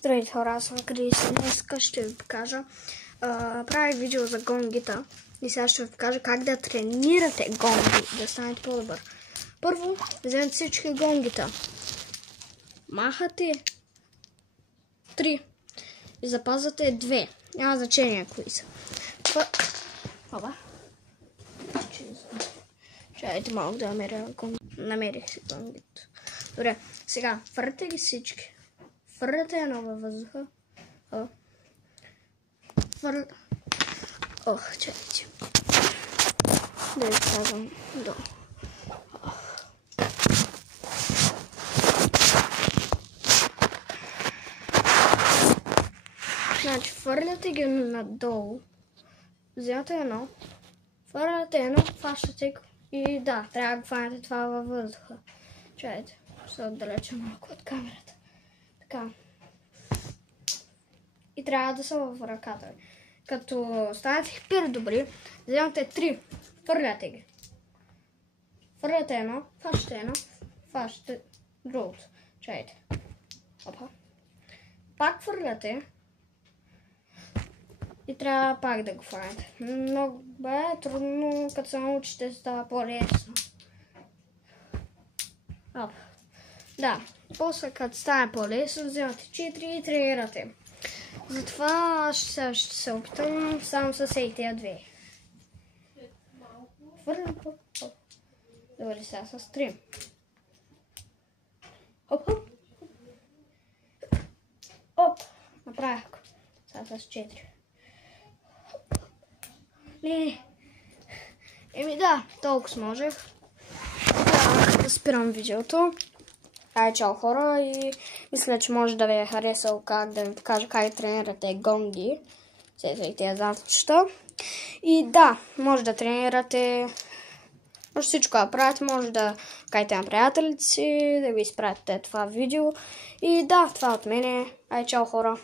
Здравейте хора, аз съм Крис. Днеска ще ви покажа. Правих видео за гонгита и сега ще ви покажа как да тренирате гонги, да станете по-добър. Първо, вземете всички гонгита. Махате 3 и запазвате 2. Няма значение кои са. Чакайте малко да намеря гонгита. Намерих си гонгита. Добре, сега фърляте ги всички. Фърляте едно във въздуха. Чакайте. Да ви казвам долу. Значи, фърляте ги надолу. Вземате едно. Фърляте едно, фащате и да, трябва да хванете това във въздуха. Чакайте, ще отдалеча малко от камерата. Така. И трябва да са в ръката ви. Като станете хипер добри, вземате 3, фърляте ги. Фърляте едно, фащате едно, фащате другото. Чайте. Опа. Пак фърляте. И трябва пак да го фанете. Много трудно, като се научите, става по-лесно. Опа. Да, после като стане по-лесно, вземате 4 и тренирате. Затова ще се опитам само с тези две. Фърлям. Добре, сега с 3. Хоп. Оп, направих го. Сега с 4. Не. Да, толкова можех. Да спирам видеото. Чао хора, и мисля, че може да ви е харесал как да ви покажа как тренирате гонги. След тези завчета. И да, може да тренирате, може всичко да правите, може да кажете на приятелите си, да ви изпратите това видео. И да, това от мене. Чао хора.